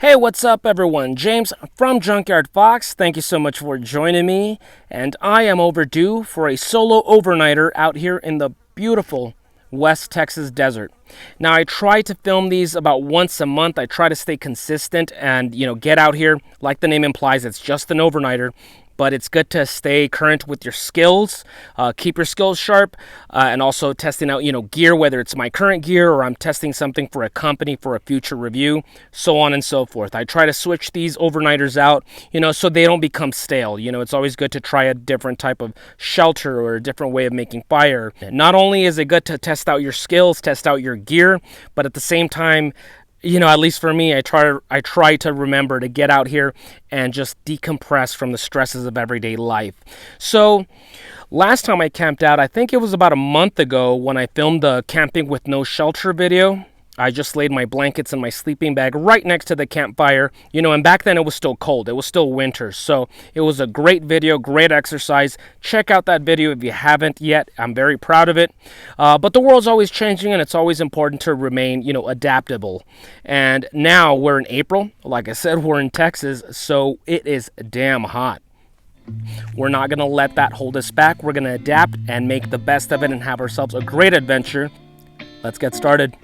Hey, what's up, everyone? James from Junkyard Fox. Thank you so much for joining me. And I am overdue for a solo overnighter out here in the beautiful West Texas desert. Now, I try to film these about once a month. I try to stay consistent and, get out here. Like the name implies, it's just an overnighter. But it's good to stay current with your skills, keep your skills sharp, and also testing out, gear, whether it's my current gear or I'm testing something for a company for a future review, so on and so forth. I try to switch these overnighters out, so they don't become stale. It's always good to try a different type of shelter or a different way of making fire. Not only is it good to test out your skills, test out your gear, but at the same time, at least for me, I try to remember to get out here and just decompress from the stresses of everyday life. So, last time I camped out, I think it was about a month ago when I filmed the camping with no shelter video. I just laid my blankets and my sleeping bag right next to the campfire, and back then it was still cold. It was still winter. So it was a great video, great exercise. Check out that video if you haven't yet. I'm very proud of it. But the world's always changing and it's always important to remain, adaptable. And now we're in April. Like I said, we're in Texas, so it is damn hot. We're not going to let that hold us back. We're going to adapt and make the best of it and have ourselves a great adventure. Let's get started.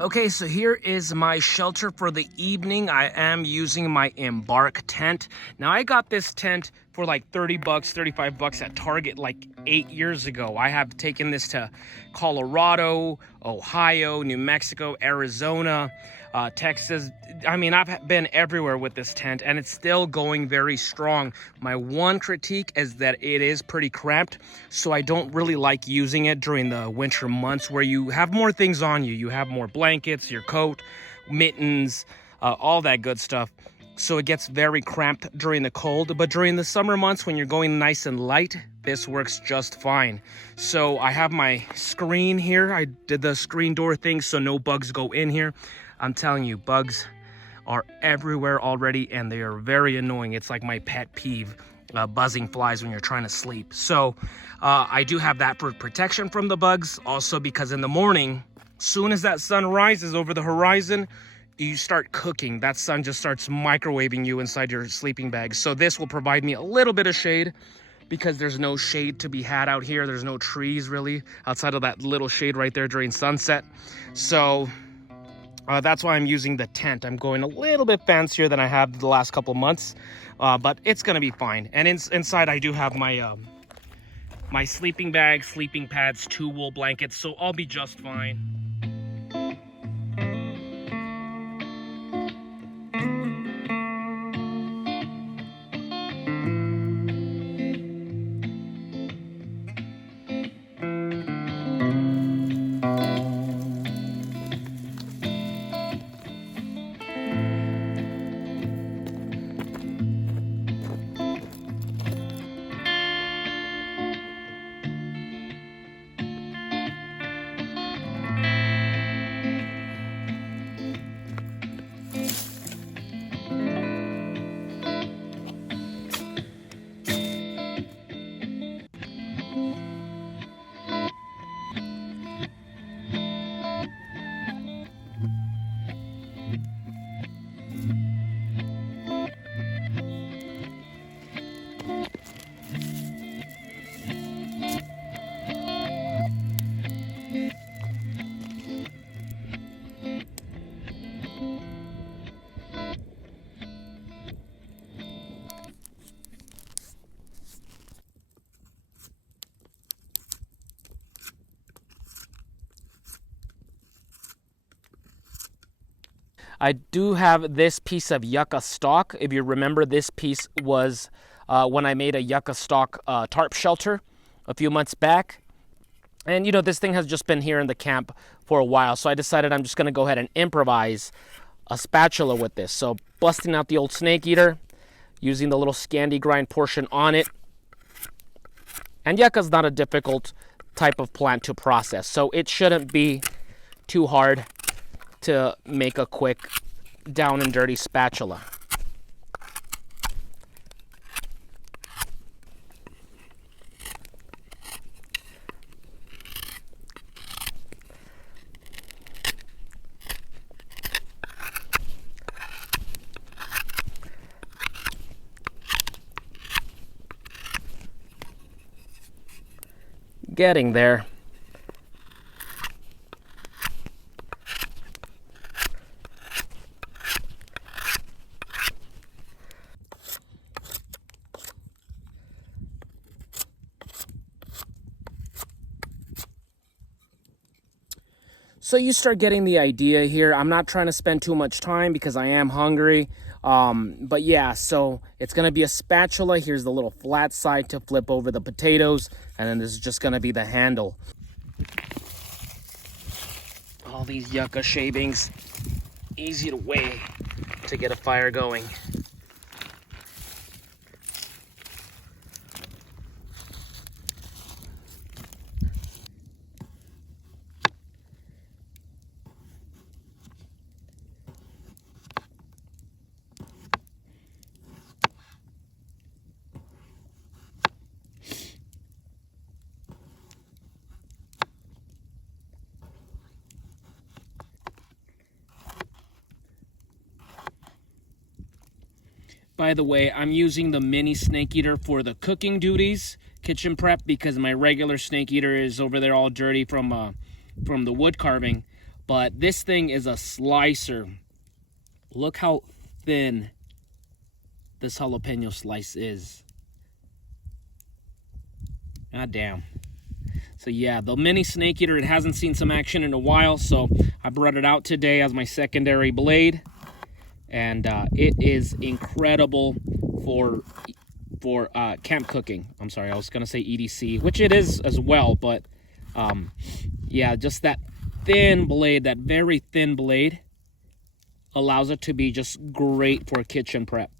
Okay, so here is my shelter for the evening. I am using my Embark tent. Now, I got this tent for like 30 bucks, 35 bucks at Target like 8 years ago. I have taken this to Colorado, Ohio, New Mexico, Arizona, Texas. I mean, I've been everywhere with this tent and it's still going very strong. My one critique is that it is pretty cramped, so I don't really like using it during the winter months where you have more things on you. You have more blankets, your coat, mittens, all that good stuff. So it gets very cramped during the cold, but during the summer months when you're going nice and light, this works just fine. So I have my screen here. I did the screen door thing so no bugs go in here. I'm telling you, bugs are everywhere already and they are very annoying. It's like my pet peeve, buzzing flies when you're trying to sleep. So I do have that for protection from the bugs. Also because in the morning, soon as that sun rises over the horizon, you start cooking. That sun just starts microwaving you inside your sleeping bag. So this will provide me a little bit of shade because there's no shade to be had out here. There's no trees really outside of that little shade right there during sunset. So that's why I'm using the tent. I'm going a little bit fancier than I have the last couple months, but it's gonna be fine. And inside I do have my my sleeping bag, sleeping pads, 2 wool blankets, so I'll be just fine. I do have this piece of yucca stock. If you remember, this piece was when I made a yucca stock tarp shelter a few months back. And, you know, this thing has just been here in the camp for a while, so I decided I'm just going to go ahead and improvise a spatula with this. So busting out the old snake eater, using the little Scandi grind portion on it. And yucca's not a difficult type of plant to process, so it shouldn't be too hard to make a quick down and dirty spatula. Getting there. So you start getting the idea here. I'm not trying to spend too much time because I am hungry. But yeah, so it's going to be a spatula. Here's the little flat side to flip over the potatoes. And then this is just going to be the handle. All these yucca shavings, easy to weigh to get a fire going. By the way, I'm using the mini snake eater for the cooking duties, kitchen prep, because my regular snake eater is over there all dirty from the wood carving. But this thing is a slicer. Look how thin this jalapeno slice is. God damn. So yeah, the mini snake eater, it hasn't seen some action in a while, so I brought it out today as my secondary blade. And it is incredible for camp cooking. I'm sorry, I was gonna say EDC, which it is as well, but yeah, just that thin blade, that very thin blade, allows it to be just great for kitchen prep.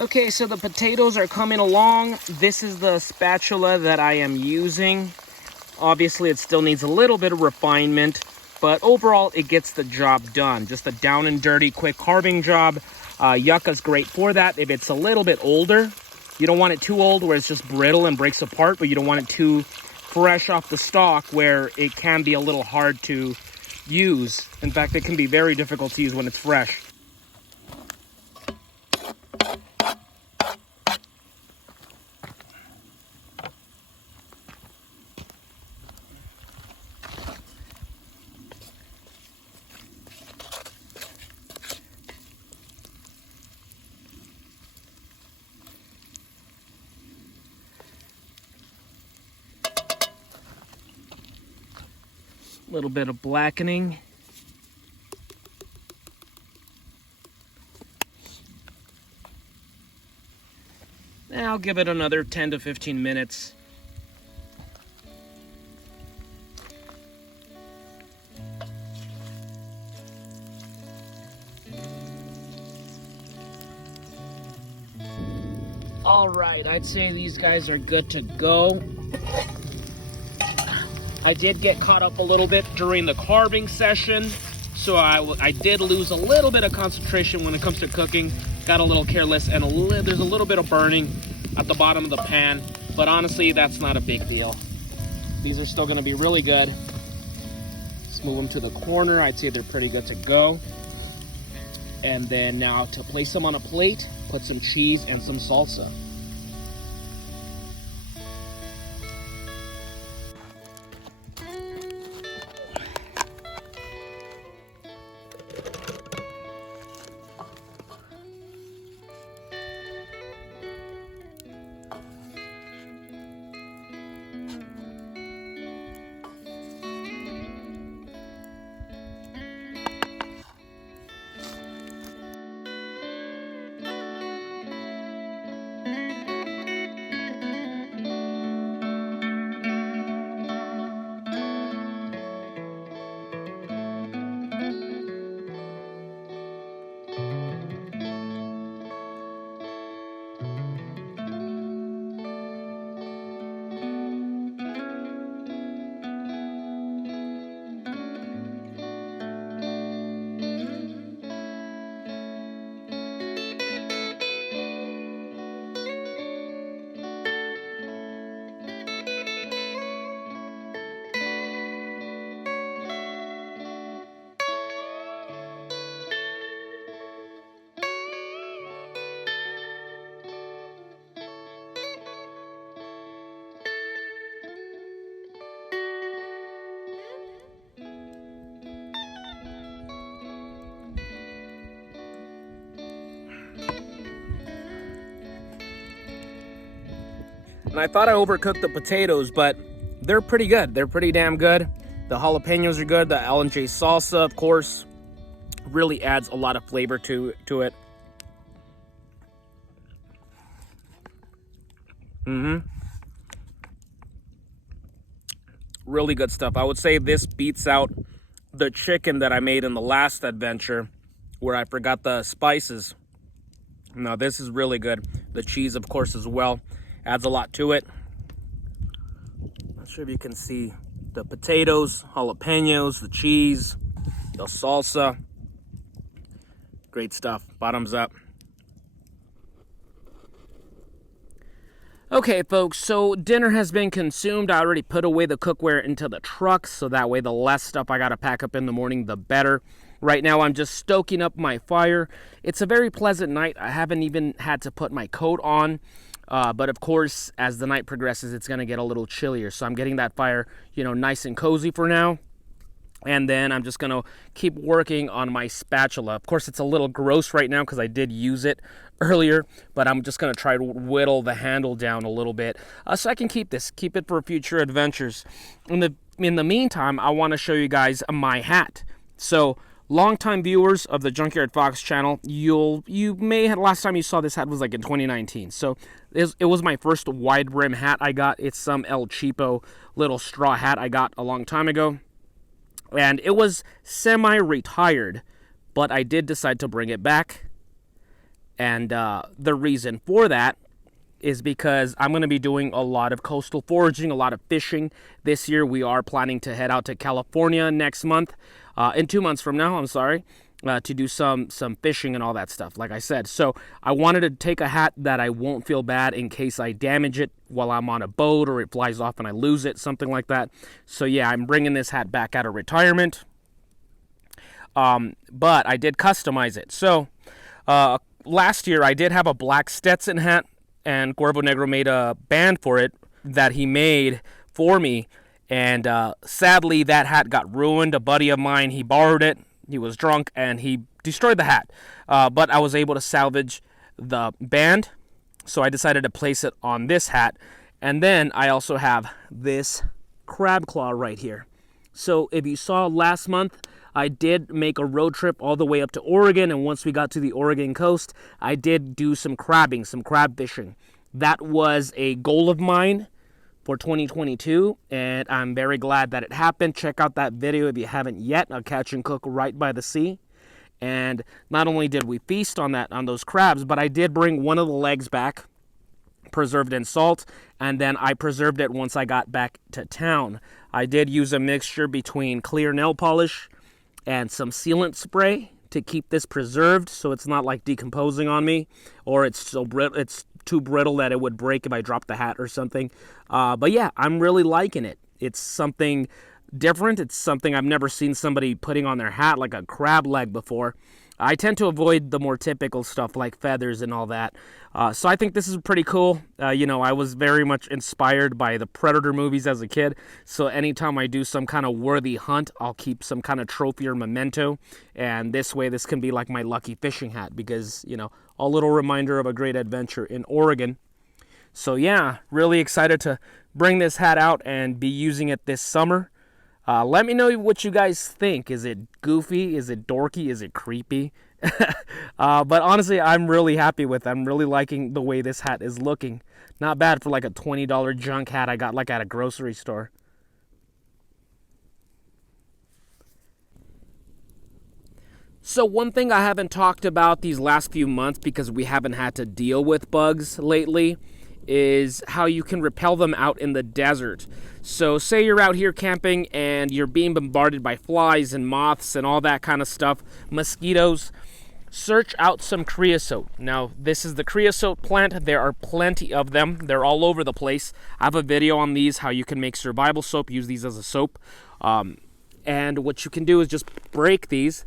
Okay, so the potatoes are coming along. This is the spatula that I am using. Obviously, it still needs a little bit of refinement, but overall, it gets the job done. Just a down and dirty, quick carving job. Yucca's great for that. If it's a little bit older, you don't want it too old where it's just brittle and breaks apart, but you don't want it too fresh off the stalk where it can be a little hard to use. In fact, it can be very difficult to use when it's fresh. Little bit of blackening. And I'll give it another 10 to 15 minutes. All right, I'd say these guys are good to go. I did get caught up a little bit during the carving session. So I did lose a little bit of concentration when it comes to cooking. Got a little careless, and there's a little bit of burning at the bottom of the pan. But honestly, that's not a big deal. These are still going to be really good. Let's move them to the corner. I'd say they're pretty good to go. And then now to place them on a plate, put some cheese and some salsa. And I thought I overcooked the potatoes, but they're pretty good. They're pretty damn good. The jalapenos are good. The L&J salsa, of course, really adds a lot of flavor to it. Really good stuff. I would say this beats out the chicken that I made in the last adventure where I forgot the spices. Now this is really good. The cheese, of course, as well. Adds a lot to it. Not sure if you can see the potatoes, jalapenos, the cheese, the salsa. Great stuff. Bottoms up. Okay, folks, so dinner has been consumed. I already put away the cookware into the truck, so that way the less stuff I got to pack up in the morning, the better. Right now, I'm just stoking up my fire. It's a very pleasant night. I haven't even had to put my coat on. But of course, as the night progresses, it's going to get a little chillier. So I'm getting that fire, nice and cozy for now. And then I'm just going to keep working on my spatula. Of course, it's a little gross right now because I did use it earlier. But I'm just going to try to whittle the handle down a little bit so I can keep it for future adventures. In the meantime, I want to show you guys my hat. So longtime viewers of the Junkyard Fox channel, you may have, last time you saw this hat was like in 2019. So it was my first wide brim hat I got. It's some El Cheapo little straw hat I got a long time ago. And it was semi-retired, but I did decide to bring it back. And the reason for that is because I'm going to be doing a lot of coastal foraging, a lot of fishing. This year we are planning to head out to California next month, in 2 months from now, to do some fishing and all that stuff, like I said. So I wanted to take a hat that I won't feel bad in case I damage it while I'm on a boat or it flies off and I lose it, something like that. So yeah, I'm bringing this hat back out of retirement. But I did customize it. So last year I did have a black Stetson hat, and Cuervo Negro made a band for it that he made for me. And sadly, that hat got ruined. A buddy of mine, he borrowed it. He was drunk, and he destroyed the hat. But I was able to salvage the band, so I decided to place it on this hat. And then I also have this crab claw right here. So if you saw last month, I did make a road trip all the way up to Oregon, and once we got to the Oregon coast, I did do some crabbing, some crab fishing. That was a goal of mine for 2022, and I'm very glad that it happened. Check out that video if you haven't yet. I'll catch and cook right by the sea. And not only did we feast on those crabs, but I did bring one of the legs back, preserved in salt, and then I preserved it once I got back to town. I did use a mixture between clear nail polish and some sealant spray to keep this preserved so it's not like decomposing on me, or it's too brittle that it would break if I dropped the hat or something. But yeah, I'm really liking it. It's something different. It's something I've never seen somebody putting on their hat, like a crab leg, before. I tend to avoid the more typical stuff like feathers and all that. So I think this is pretty cool. I was very much inspired by the Predator movies as a kid. So anytime I do some kind of worthy hunt, I'll keep some kind of trophy or memento. And this way, this can be like my lucky fishing hat because, a little reminder of a great adventure in Oregon. So yeah, really excited to bring this hat out and be using it this summer. Let me know what you guys think. Is it goofy? Is it dorky? Is it creepy? But honestly, I'm really happy with it. I'm really liking the way this hat is looking. Not bad for like a $20 junk hat I got like at a grocery store. So one thing I haven't talked about these last few months because we haven't had to deal with bugs lately is how you can repel them out in the desert. So say you're out here camping and you're being bombarded by flies and moths and all that kind of stuff, mosquitoes, search out some creosote. Now, this is the creosote plant. There are plenty of them. They're all over the place. I have a video on these, how you can make survival soap, use these as a soap. And what you can do is just break these.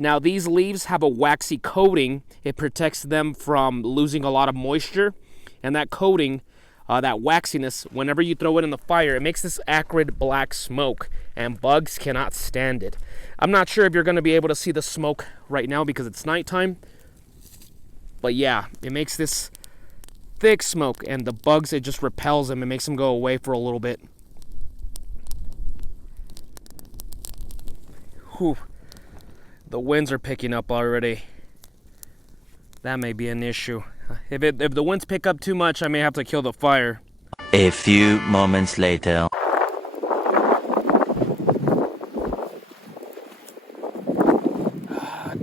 Now, these leaves have a waxy coating. It protects them from losing a lot of moisture. And that coating, that waxiness, whenever you throw it in the fire, it makes this acrid black smoke. And bugs cannot stand it. I'm not sure if you're going to be able to see the smoke right now because it's nighttime. But yeah, it makes this thick smoke. And the bugs, it just repels them. It makes them go away for a little bit. Whew. The winds are picking up already. That may be an issue. If the winds pick up too much, I may have to kill the fire. A few moments later.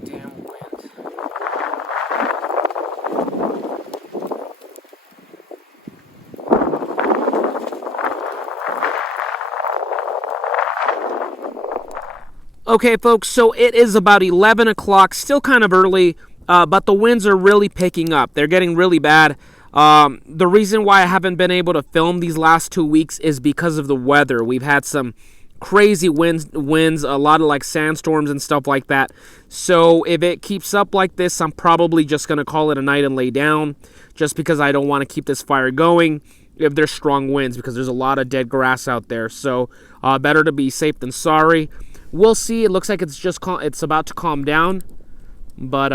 Damn wind. Okay, folks, so it is about 11 o'clock, still kind of early, but the winds are really picking up. They're getting really bad. The reason why I haven't been able to film these last 2 weeks is because of the weather. We've had some crazy winds, a lot of like sandstorms and stuff like that. So if it keeps up like this, I'm probably just going to call it a night and lay down, just because I don't want to keep this fire going if there's strong winds, because there's a lot of dead grass out there. So better to be safe than sorry. We'll see. It looks like it's about to calm down. But,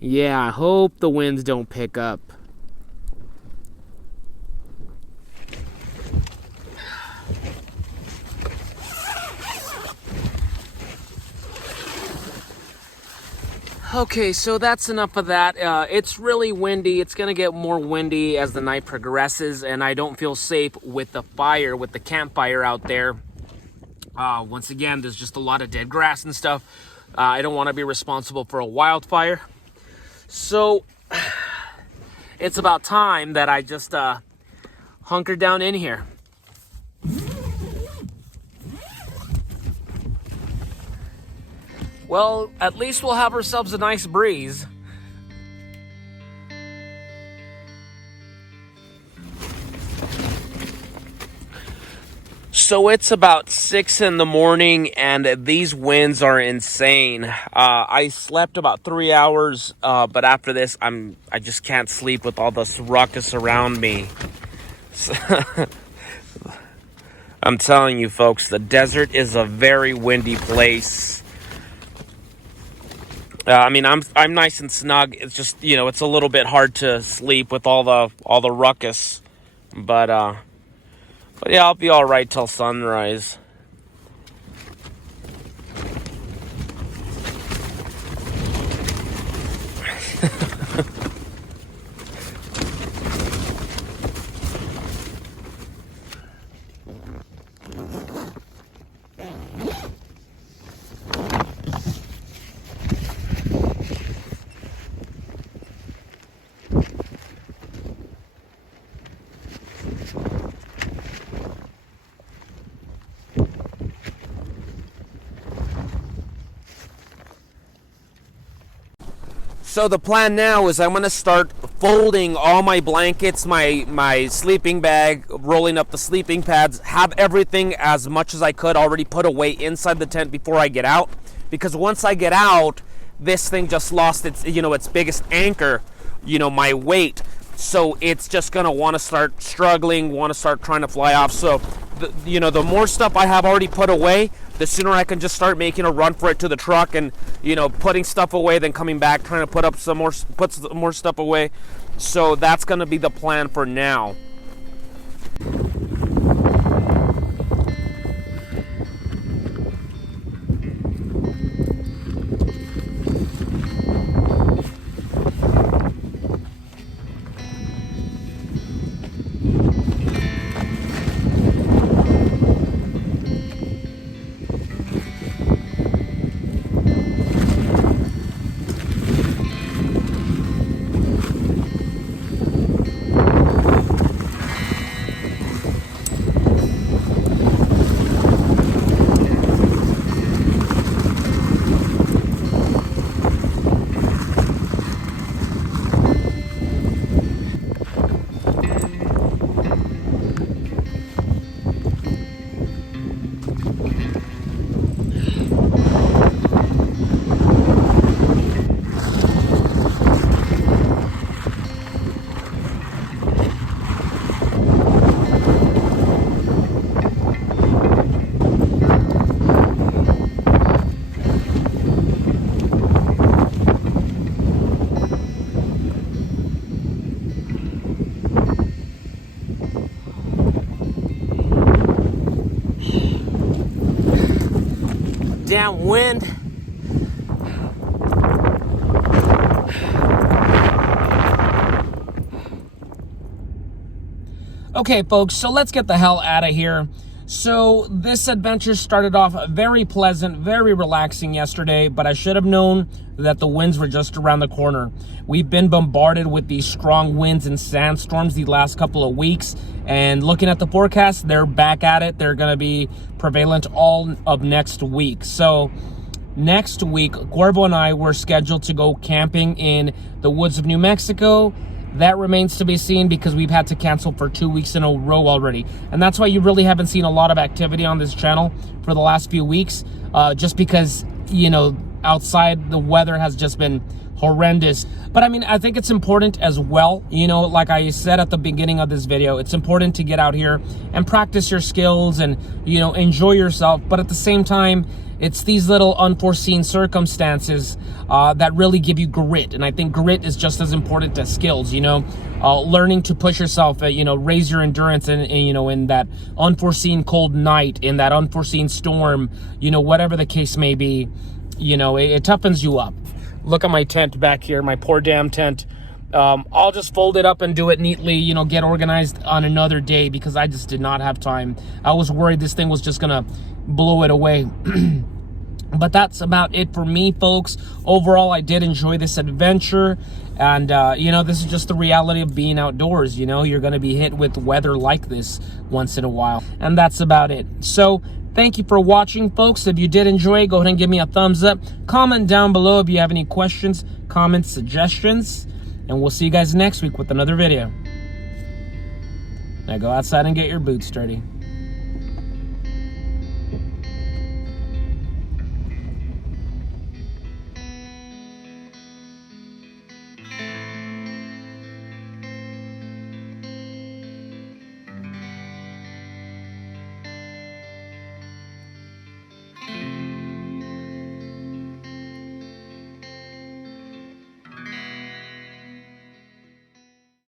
yeah, I hope the winds don't pick up. Okay, so that's enough of that. It's really windy. It's going to get more windy as the night progresses, and I don't feel safe with the fire, with the campfire out there. Once again, there's just a lot of dead grass and stuff. I don't want to be responsible for a wildfire. So, it's about time that I just hunker down in here. Well, at least we'll have ourselves a nice breeze. So it's about 6 in the morning, and these winds are insane. I slept about 3 hours, but after this, I just can't sleep with all this ruckus around me. I'm telling you, folks, the desert is a very windy place. I'm nice and snug. It's just, it's a little bit hard to sleep with all the ruckus, but yeah, I'll be all right till sunrise. So the plan now is I'm going to start folding all my blankets, my sleeping bag, rolling up the sleeping pads, have everything as much as I could already put away inside the tent before I get out. Because once I get out, this thing just lost its, its biggest anchor, my weight. So it's just going to want to start struggling, want to start trying to fly off. So, the more stuff I have already put away, the sooner I can just start making a run for it to the truck and, putting stuff away, then coming back, trying to put some more stuff away. So that's going to be the plan for now. Downwind. Okay, folks, so let's get the hell out of here. So this adventure started off very pleasant, very relaxing yesterday, but I should have known that the winds were just around the corner. We've been bombarded with these strong winds and sandstorms the last couple of weeks, and looking at the forecast, they're back at it. They're going to be prevalent all of next week. So next week, Cuervo and I were scheduled to go camping in the woods of New Mexico. That remains to be seen because we've had to cancel for 2 weeks in a row already. And that's why you really haven't seen a lot of activity on this channel for the last few weeks. Just because, outside the weather has just been horrendous. But I mean, I think it's important as well. Like I said at the beginning of this video, it's important to get out here and practice your skills and, enjoy yourself. But at the same time, it's these little unforeseen circumstances that really give you grit. And I think grit is just as important as skills, learning to push yourself, raise your endurance in that unforeseen cold night, in that unforeseen storm, whatever the case may be, it toughens you up. Look at my tent back here, my poor damn tent. I'll just fold it up and do it neatly, get organized on another day because I just did not have time. I was worried this thing was just gonna blow it away. But that's about it for me, folks. Overall, I did enjoy this adventure. And, this is just the reality of being outdoors. You're going to be hit with weather like this once in a while. And that's about it. So thank you for watching, folks. If you did enjoy, go ahead and give me a thumbs up. Comment down below if you have any questions, comments, suggestions. And we'll see you guys next week with another video. Now go outside and get your boots dirty.